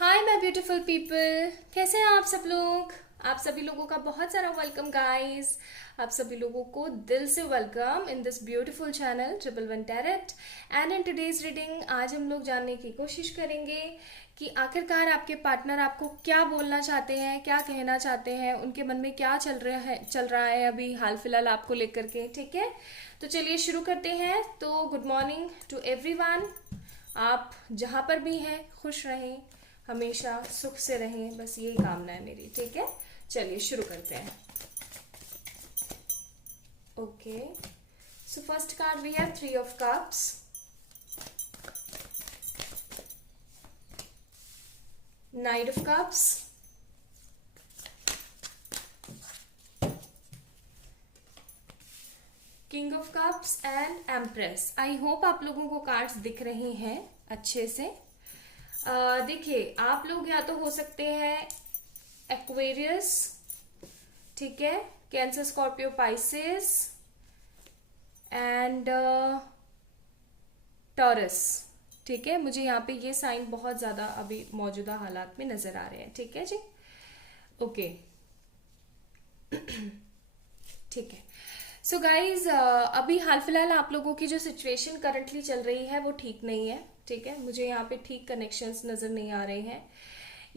Hi my beautiful people, कैसे हैं आप सब लोग। आप सभी लोगों का बहुत सारा वेलकम गाइस। आप सभी लोगों को दिल से welcome in this beautiful channel triple one tarot. And in today's reading आज हम लोग जानने की कोशिश करेंगे कि आखिरकार आपके पार्टनर आपको क्या बोलना चाहते हैं, क्या कहना चाहते हैं, उनके मन में क्या चल रहा है अभी हाल फिलहाल आपको लेकर के। ठीक है, तो चलिए शुरू करते हैं। तो गुड मॉर्निंग टू एवरीवन। आप जहाँ पर भी हैं खुश रहें, हमेशा सुख से रहें, बस यही कामना है मेरी। ठीक है, चलिए शुरू करते हैं। Okay, so first card we have three of cups, knight of cups, king of cups and empress. I hope आप लोगों को कार्ड्स दिख रहे हैं अच्छे से। देखिए, आप लोग या तो हो सकते हैं एक्वेरियस, ठीक है, cancer, Scorpio, Pisces and taurus. ठीक है, मुझे यहाँ पे ये साइन बहुत ज्यादा अभी मौजूदा हालात में नजर आ रहे हैं। ठीक है जी, ओके, ठीक है। सो गाइज, अभी हाल फिलहाल आप लोगों की जो सिचुएशन करंटली चल रही है वो ठीक नहीं है। ठीक है, मुझे यहाँ पे ठीक कनेक्शंस नजर नहीं आ रहे हैं।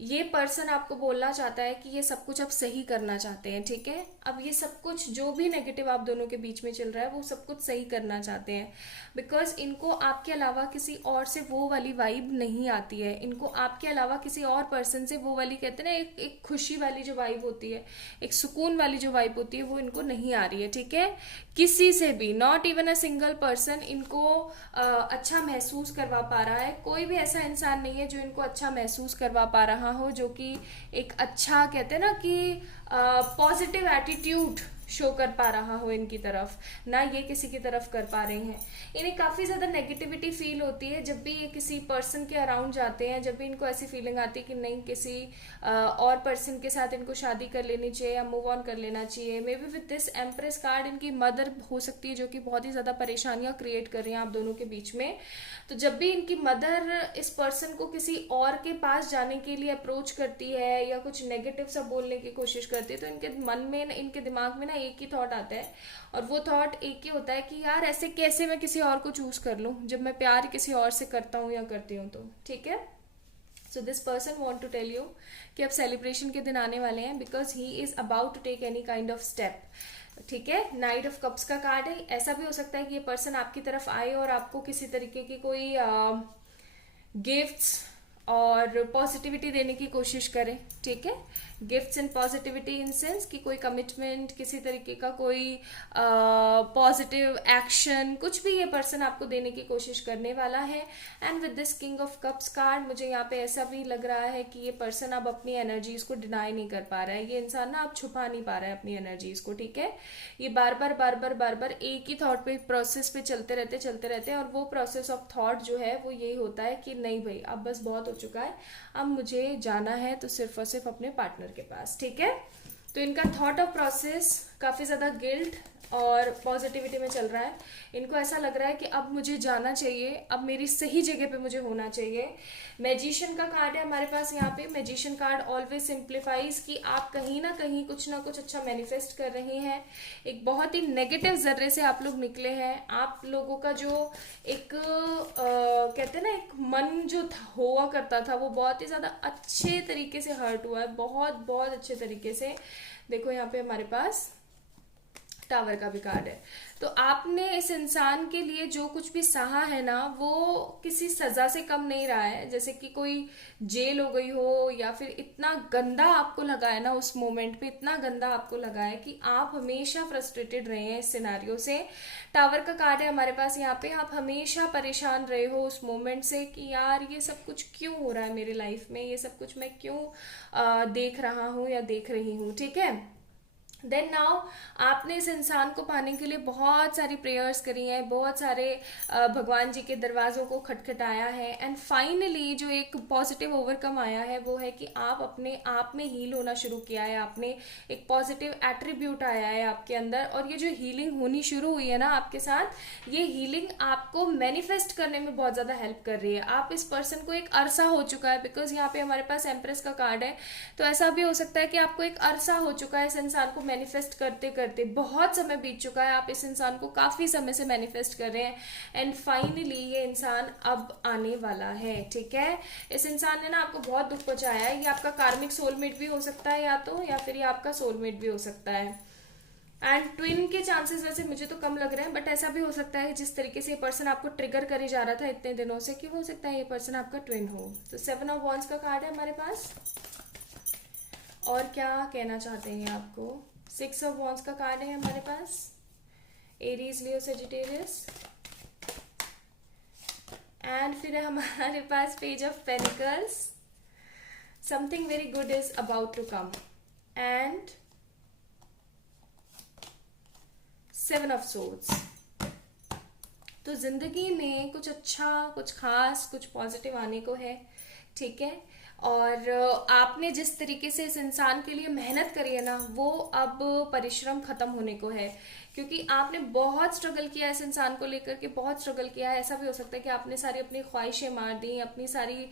ये पर्सन आपको बोलना चाहता है कि ये सब कुछ आप सही करना चाहते हैं। ठीक है, अब ये सब कुछ जो भी नेगेटिव आप दोनों के बीच में चल रहा है वो सब कुछ सही करना चाहते हैं, बिकॉज इनको आपके अलावा किसी और से वो वाली वाइब नहीं आती है। इनको आपके अलावा किसी और पर्सन से वो वाली, कहते हैं ना, एक खुशी वाली जो वाइब होती है, एक सुकून वाली जो वाइब होती है, वो इनको नहीं आ रही है। ठीक है, किसी से भी, not even a single person इनको अच्छा महसूस करवा पा रहा है। कोई भी ऐसा इंसान नहीं है जो इनको अच्छा महसूस करवा पा रहा हो, जो कि एक अच्छा, कहते हैं ना कि पॉजिटिव एटीट्यूड शो कर पा रहा हो इनकी तरफ, ना ये किसी की तरफ कर पा रहे हैं। इन्हें काफी ज्यादा नेगेटिविटी फील होती है जब भी ये किसी पर्सन के अराउंड जाते हैं, जब भी इनको ऐसी फीलिंग आती है कि नहीं, किसी और पर्सन के साथ इनको शादी कर लेनी चाहिए या मूव ऑन कर लेना चाहिए। May be with this empress card इनकी मदर हो सकती है जो कि बहुत ही ज्यादा परेशानियां क्रिएट कर रही हैं आप दोनों के बीच में। तो जब भी इनकी मदर इस पर्सन को किसी और के पास जाने के लिए अप्रोच करती है या कुछ नेगेटिव सा बोलने की कोशिश करती है, तो इनके मन में, इनके दिमाग में ना एक ही थॉट आता है, और वो थॉट एक ही होता है कि यार ऐसे कैसे मैं किसी और को चूज कर लूं जब मैं प्यार किसी और से करता हूँ या करती हूँ। तो ठीक है, so this person want to tell you कि अब सेलिब्रेशन के दिन आने वाले हैं, because he is about to take any kind of step. ठीक है, नाइट ऑफ कप्स का कार्ड है। ऐसा भी हो सकता है कि ये पर्सन आपकी तरफ आए और आपको किसी तरीके की कोई गिफ्ट्स और पॉजिटिविटी देने की कोशिश करें। ठीक है, gifts and positivity in sense कि कोई कमिटमेंट, किसी तरीके का कोई पॉजिटिव एक्शन, कुछ भी ये पर्सन आपको देने की कोशिश करने वाला है। And with this king of cups card मुझे यहाँ पे ऐसा भी लग रहा है कि ये पर्सन अब अपनी एनर्जीज को डिनाई नहीं कर पा रहा है। ये इंसान ना अब छुपा नहीं पा रहा है अपनी एनर्जीज को। ठीक है, ये बार बार बार बार बार बार एक ही थॉट पे, प्रोसेस पे चलते रहते हैं, और वो प्रोसेस ऑफ थॉट जो है वो यही होता है कि नहीं भाई, अब बस बहुत हो चुका है, अब मुझे जाना है तो सिर्फ और सिर्फ अपने पार्टनर के पास। ठीक है, तो इनका थॉट ऑफ प्रोसेस काफी ज्यादा गिल्ट और पॉजिटिविटी में चल रहा है। इनको ऐसा लग रहा है कि अब मुझे जाना चाहिए, अब मेरी सही जगह पे मुझे होना चाहिए। मैजिशियन का कार्ड है हमारे पास यहाँ पे। मैजिशियन कार्ड ऑलवेज सिंप्लीफाइज कि आप कहीं ना कुछ अच्छा मैनिफेस्ट कर रहे हैं। एक बहुत ही नेगेटिव जर्रे से आप लोग निकले हैं। आप लोगों का जो एक कहते हैं ना, एक मन जो हुआ करता था, वो बहुत ही ज्यादा अच्छे तरीके से हर्ट हुआ है, बहुत बहुत अच्छे तरीके से। देखो यहाँ पे हमारे पास टावर का भी कार्ड है। तो आपने इस इंसान के लिए जो कुछ भी सहा है ना, वो किसी सजा से कम नहीं रहा है। जैसे कि कोई जेल हो गई हो, या फिर इतना गंदा आपको लगा है ना उस मोमेंट पे, इतना गंदा आपको लगा है कि आप हमेशा फ्रस्ट्रेटेड रहे हैं इस सिनारियो से। टावर का कार्ड है हमारे पास यहाँ पे। आप हमेशा परेशान रहे हो उस मोमेंट से कि यार ये सब कुछ क्यों हो रहा है मेरी लाइफ में, ये सब कुछ मैं क्यों देख रहा हूँ या देख रही हूँ। ठीक है, देन नाउ आपने इस इंसान को पाने के लिए बहुत सारी प्रेयर्स करी हैं, बहुत सारे भगवान जी के दरवाज़ों को खटखटाया है, एंड फाइनली जो एक पॉजिटिव ओवरकम आया है वो है कि आप अपने आप में हील होना शुरू किया है, आपने एक पॉजिटिव एट्रीब्यूट आया है आपके अंदर, और ये जो हीलिंग होनी शुरू हुई है ना आपके साथ, ये हीलिंग आपको मैनिफेस्ट करने में बहुत ज़्यादा हेल्प कर रही है। आप इस पर्सन को एक अरसा हो चुका है, बिकॉज यहाँ पे हमारे पास एम्प्रेस का कार्ड है, तो ऐसा भी हो सकता है कि आपको एक अरसा हो चुका है इस इंसान को मैनिफेस्ट करते करते, बहुत समय बीत चुका है, आप इस इंसान को काफी समय से मैनिफेस्ट कर रहे हैं, एंड फाइनली ये इंसान अब आने वाला है। ठीक है, इस इंसान ने ना आपको बहुत दुख पहुंचाया है, ये आपका कार्मिक सोलमेट भी हो सकता है या तो, या फिर ये आपका सोलमेट भी हो सकता है। एंड ट्विन के चांसेस वैसे मुझे तो कम लग रहे हैं, बट ऐसा भी हो सकता है जिस तरीके से ये पर्सन आपको ट्रिगर करे जा रहा था इतने दिनों से, कि हो सकता है ये पर्सन आपका ट्विन हो। तो 7 ऑफ वॉन्ड्स का कार्ड है हमारे पास, और क्या कहना चाहते हैं आपको। 6 ऑफ वॉन्ड्स का कार्ड है हमारे पास, एरीज, लियो, सेजिटेरियस, एंड फिर है हमारे पास page of pentacles, something very good is about to come, and 7 of swords. तो जिंदगी में कुछ अच्छा, कुछ खास, कुछ पॉजिटिव आने को है। ठीक है, और आपने जिस तरीके से इस इंसान के लिए मेहनत करी है ना, वो अब परिश्रम खत्म होने को है, क्योंकि आपने बहुत स्ट्रगल किया इस इंसान को लेकर के, बहुत स्ट्रगल किया है। ऐसा भी हो सकता है कि आपने सारी अपनी ख्वाहिशें मार दी, अपनी सारी जो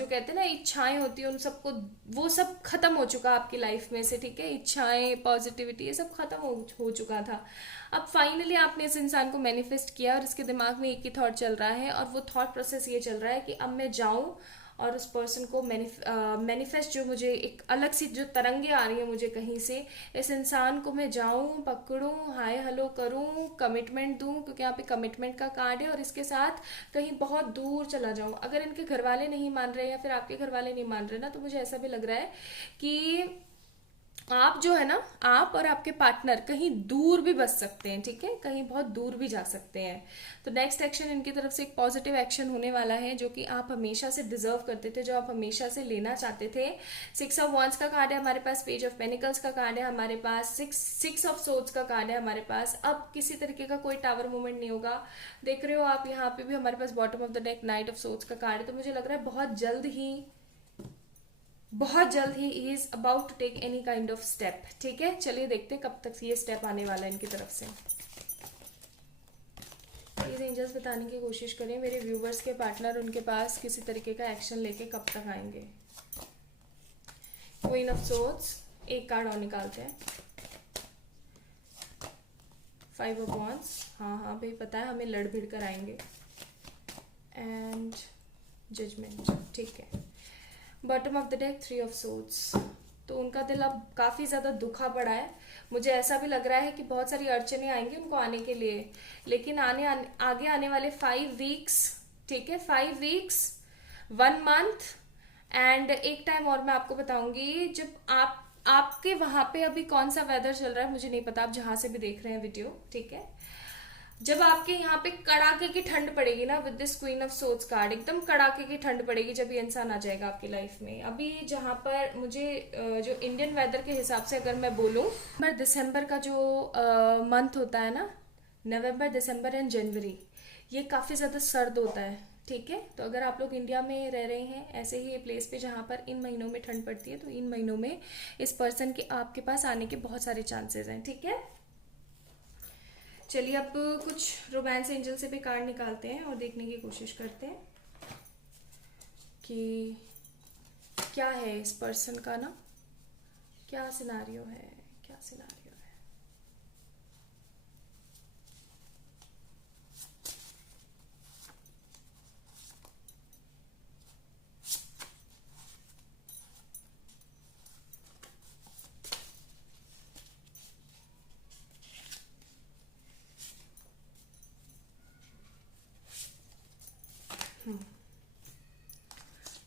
कहते हैं ना इच्छाएं होती है उन सबको, वो सब खत्म हो चुका आपकी लाइफ में से। ठीक है, इच्छाएं, पॉजिटिविटी, ये सब खत्म हो चुका था। अब फाइनली आपने इस इंसान को मैनिफेस्ट किया, और इसके दिमाग में एक ही थॉट चल रहा है, और वो थॉट प्रोसेस ये चल रहा है कि अब मैं जाऊं और उस पर्सन को मैनिफेस्ट, जो मुझे एक अलग सी जो तरंगे आ रही है मुझे कहीं से, इस इंसान को मैं जाऊं, पकड़ूं, हाय हेलो करूं, कमिटमेंट दूं, क्योंकि यहाँ पे कमिटमेंट का कार्ड है, और इसके साथ कहीं बहुत दूर चला जाऊं। अगर इनके घर वाले नहीं मान रहे या फिर आपके घर वाले नहीं मान रहे ना, तो मुझे ऐसा भी लग रहा है कि आप जो है ना, आप और आपके पार्टनर कहीं दूर भी बस सकते हैं। ठीक है, कहीं बहुत दूर भी जा सकते हैं। तो नेक्स्ट एक्शन इनकी तरफ से एक पॉजिटिव एक्शन होने वाला है, जो कि आप हमेशा से डिजर्व करते थे, जो आप हमेशा से लेना चाहते थे। 6 ऑफ वॉन्ड्स का कार्ड है हमारे पास, पेज ऑफ पेनिकल्स का कार्ड है हमारे पास, 6 ऑफ सोर्ड्स का कार्ड है हमारे पास। अब किसी तरीके का कोई टावर मूवमेंट नहीं होगा। देख रहे हो आप, यहाँ पे भी हमारे पास bottom of the deck knight of swords का कार्ड है। तो मुझे लग रहा है बहुत जल्द ही is about to take any kind of step. ठीक है, चलिए देखते हैं कब तक ये स्टेप आने वाला है इनकी तरफ से। प्लीज एंजल्स बताने की कोशिश करें मेरे व्यूवर्स के पार्टनर उनके पास किसी तरीके का एक्शन लेके कब तक आएंगे। क्वीन ऑफ सोर्ड्स, एक कार्ड और निकालते हैं। 5 ऑफ वॉन्ड्स, हाँ भाई पता है हमें लड़ भिड़ कर आएंगे, एंड जजमेंट। ठीक है, bottom of the deck 3 of swords. तो उनका दिल अब काफ़ी ज़्यादा दुखा पड़ा है। मुझे ऐसा भी लग रहा है कि बहुत सारी अड़चने आएंगी उनको आने के लिए, लेकिन आगे आने वाले 5 वीक्स, ठीक है, 5 वीक्स, 1 मंथ, एंड एक टाइम और मैं आपको बताऊंगी, जब आपके वहां पे अभी कौन सा वेदर चल रहा है मुझे नहीं पता, आप जहां से भी देख रहे हैं वीडियो। ठीक है, जब आपके यहाँ पे कड़ाके की ठंड पड़ेगी ना, with this queen of swords card, एकदम कड़ाके की ठंड पड़ेगी जब ये इंसान आ जाएगा आपकी लाइफ में। अभी जहाँ पर मुझे जो इंडियन वेदर के हिसाब से अगर मैं बोलूँ, दिसंबर का जो मंथ होता है ना, नवंबर, दिसंबर एंड जनवरी, ये काफ़ी ज़्यादा सर्द होता है। ठीक है, तो अगर आप लोग इंडिया में रह रहे हैं ऐसे ही प्लेस पे जहाँ पर इन महीनों में ठंड पड़ती है, तो इन महीनों में इस पर्सन के आपके पास आने के बहुत सारे चांसेस हैं। ठीक है, चलिए अब कुछ रोमांस एंजल से भी कार्ड निकालते हैं और देखने की कोशिश करते हैं कि क्या है इस पर्सन का ना, क्या सिनारियो है, क्या सिनारियो है।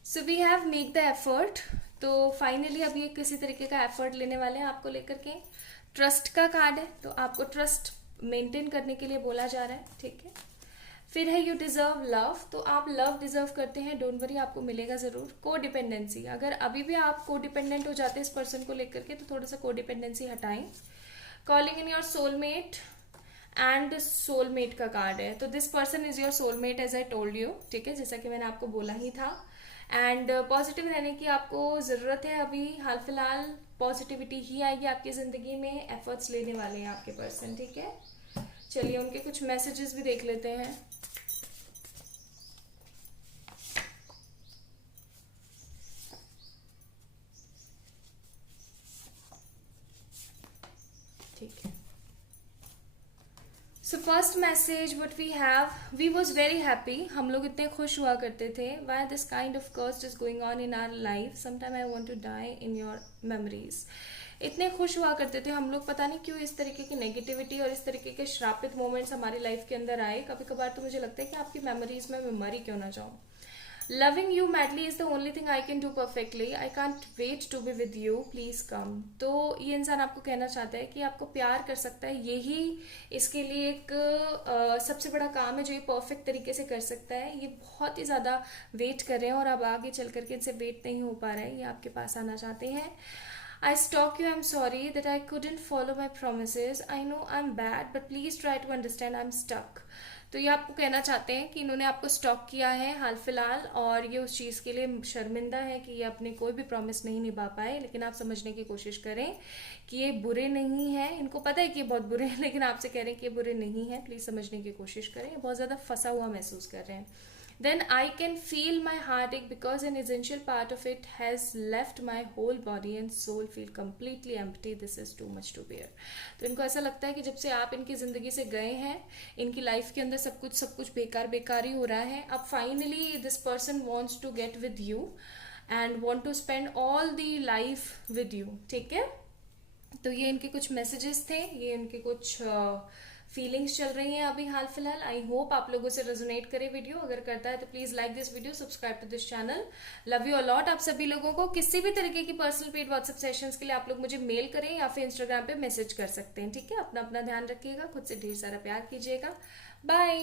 So we have make the effort. तो फाइनली अब ये किसी तरीके का एफर्ट लेने वाले हैं आपको लेकर के। ट्रस्ट का कार्ड है, तो आपको ट्रस्ट मेंटेन करने के लिए बोला जा रहा है। ठीक है, फिर है यू डिजर्व लव, तो आप लव डिजर्व करते हैं, डोंट वरी, आपको मिलेगा जरूर। को डिपेंडेंसी, अगर अभी भी आप को डिपेंडेंट हो जाते हैं इस पर्सन को लेकर के, तो थोड़ा सा को डिपेंडेंसी हटाएं। Calling in your soulmate, and soulmate का कार्ड है, तो this person is your soulmate as I told you, ठीक है, जैसा कि मैंने आपको बोला ही था। एंड पॉजिटिव रहने की आपको ज़रूरत है, अभी हाल फिलहाल पॉजिटिविटी ही आएगी आपकी ज़िंदगी में, एफर्ट्स लेने वाले हैं आपके पर्सन, ठीक है। चलिए उनके कुछ मैसेजेस भी देख लेते हैं। ठीक है, so first message what we have, we was very happy, हम लोग इतने खुश हुआ करते थे। Why this kind of cursed is going on in our life, sometime I want to die in your memories. इतने खुश हुआ करते थे हम लोग, पता नहीं क्यों इस तरीके की नेगेटिविटी और इस तरीके के श्रापित मोमेंट्स हमारी लाइफ के अंदर आए। कभी कभार तो मुझे लगता है कि आपकी मेमोरीज में मैं मरी क्यों ना जाऊँ। Loving you madly is the only thing I can do perfectly, I can't wait to be with you, please come. तो ये इंसान आपको कहना चाहता है कि आपको प्यार कर सकता है, यही इसके लिए एक सबसे बड़ा काम है जो ये परफेक्ट तरीके से कर सकता है। ये बहुत ही ज़्यादा वेट कर रहे हैं और अब आगे चल करके इनसे वेट नहीं हो पा रहा है, ये आपके पास आना चाहते हैं। I stalk you, I'm sorry that I couldn't follow my promises. I know I'm bad, but please try to understand I'm stuck. तो ये आपको कहना चाहते हैं कि इन्होंने आपको स्टॉक किया है हाल फिलहाल, और ये उस चीज़ के लिए शर्मिंदा है कि ये अपने कोई भी प्रॉमिस नहीं निभा पाए। लेकिन आप समझने की कोशिश करें कि ये बुरे नहीं हैं, इनको पता है कि ये बहुत बुरे हैं, लेकिन आपसे कह रहे हैं कि ये बुरे नहीं हैं, प्लीज़ समझने की कोशिश करें। ये बहुत ज़्यादा फंसा हुआ महसूस कर रहे हैं। Then I can feel my heartache because an essential part of it has left my whole body and soul feel completely empty. This is too much to bear. तो इनको ऐसा लगता है कि जब से आप इनकी ज़िंदगी से गए हैं, इनकी लाइफ के अंदर सब कुछ बेकार बेकार ही हो रहा है। अब finally this person wants to get with you and want to spend all the life with you, ठीक है। तो ये इनके कुछ मैसेजेस थे, ये इनके कुछ फीलिंग्स चल रही हैं अभी हाल फिलहाल। आई होप आप लोगों से रेजोनेट करे वीडियो, अगर करता है तो please like this video, subscribe to this channel. Love you a lot आप सभी लोगों को। किसी भी तरीके की पर्सनल पेड व्हाट्सएप सेशंस के लिए आप लोग मुझे मेल करें या फिर इंस्टाग्राम पे मैसेज कर सकते हैं, ठीक है। अपना अपना ध्यान रखिएगा, खुद से ढेर सारा प्यार कीजिएगा। बाय।